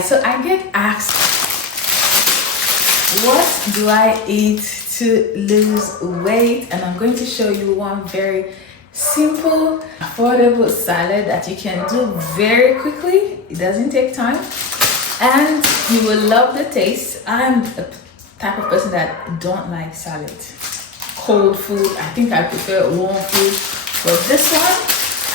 Guys, so I get asked, what do I eat to lose weight? And I'm going to show you one very simple, affordable salad that you can do very quickly. It doesn't take time and you will love the taste. I'm the type of person that don't like salad, cold food. I think I prefer warm food, but this one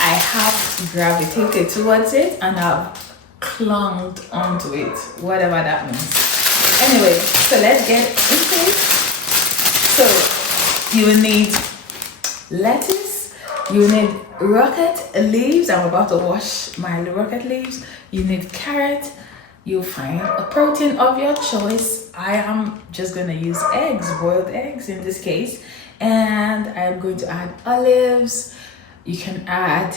I have gravitated towards it and I've clung onto it, whatever that means. Anyway, so let's get into it. So you will need lettuce, you will need rocket leaves. I'm about to wash my rocket leaves. You need carrot. You'll find a protein of your choice. I am just going to use eggs, boiled eggs in this case, and I'm going to add olives. You can add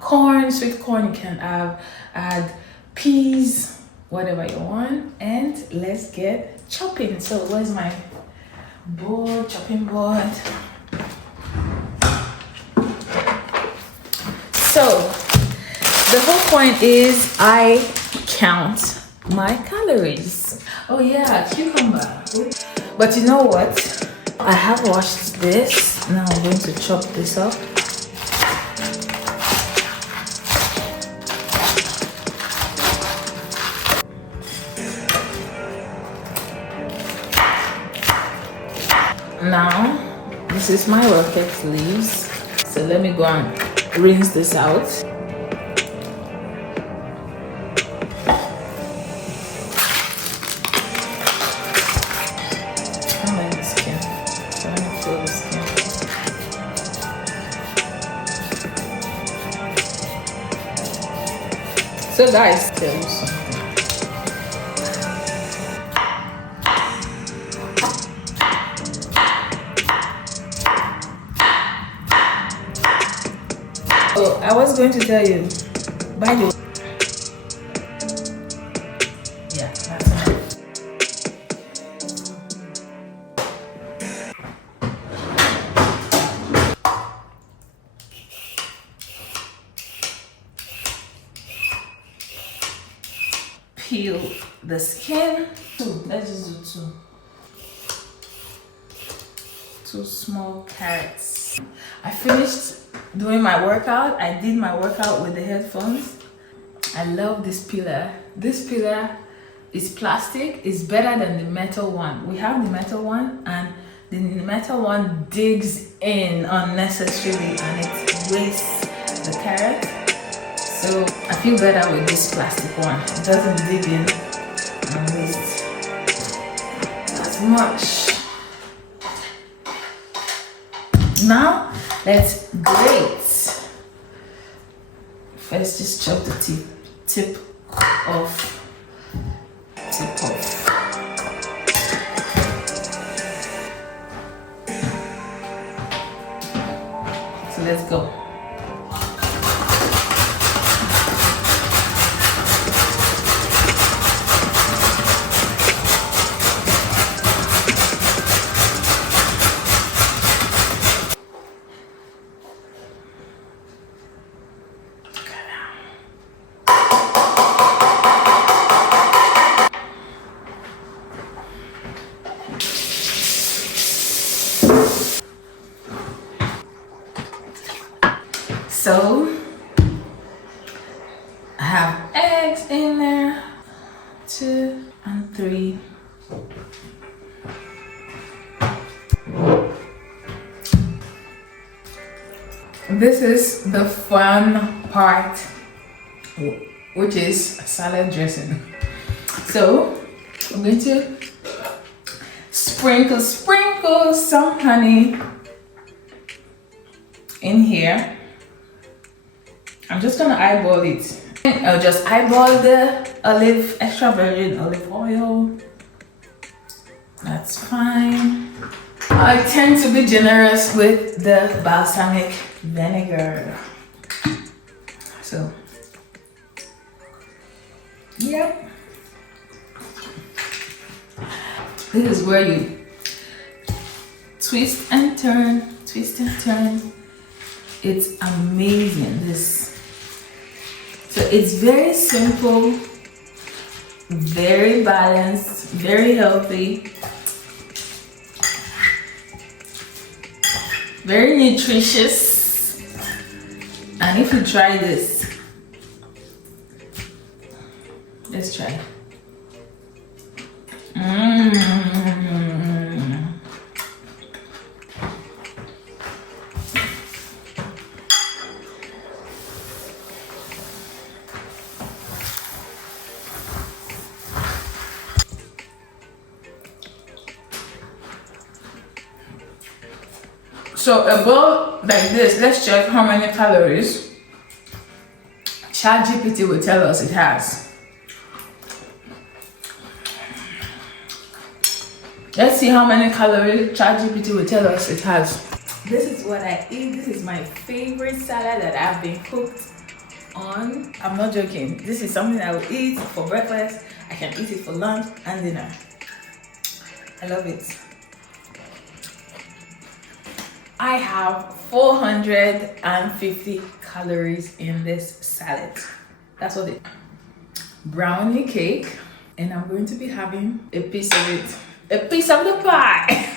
corn, sweet corn. You can add peas, whatever you want. And let's get chopping. So where's my board, chopping board? So the whole point is I count my calories. Oh yeah, cucumber. But you know what? I have washed this. Now I'm going to chop this up. Now, this is my rocket leaves. So let me go and rinse this out. So guys, tell you something. So I was going to tell you, by the way, yeah, that's enough. Peel the skin. Let's just do two small carrots. I finished doing my workout. I did my workout with the headphones. I love this peeler. This peeler is plastic. It's better than the metal one. We have the metal one, and the metal one digs in unnecessarily and it wastes the carrot. So I feel better with this plastic one. It doesn't dig in and waste as much. Now let's grate. First, just chop the tip off. So let's go. So I have eggs in there, 2 and 3. This is the fun part, which is salad dressing. So I'm going to sprinkle some honey in here. I'm just gonna eyeball it. I'll just eyeball the extra virgin olive oil. That's fine. I tend to be generous with the balsamic vinegar. So, yeah. This is where you twist and turn, twist and turn. It's amazing, this. So it's very simple very balanced, very healthy, very nutritious. And if you try this, let's try. So a bowl like this, let's check how many calories ChatGPT will tell us it has. Let's see how many calories ChatGPT will tell us it has. This is what I eat. This is my favorite salad that I've been cooked on. I'm not joking. This is something I will eat for breakfast. I can eat it for lunch and dinner. I love it. I have 450 calories in this salad. That's what it is. Brownie cake, and I'm going to be having a piece of it. A piece of the pie.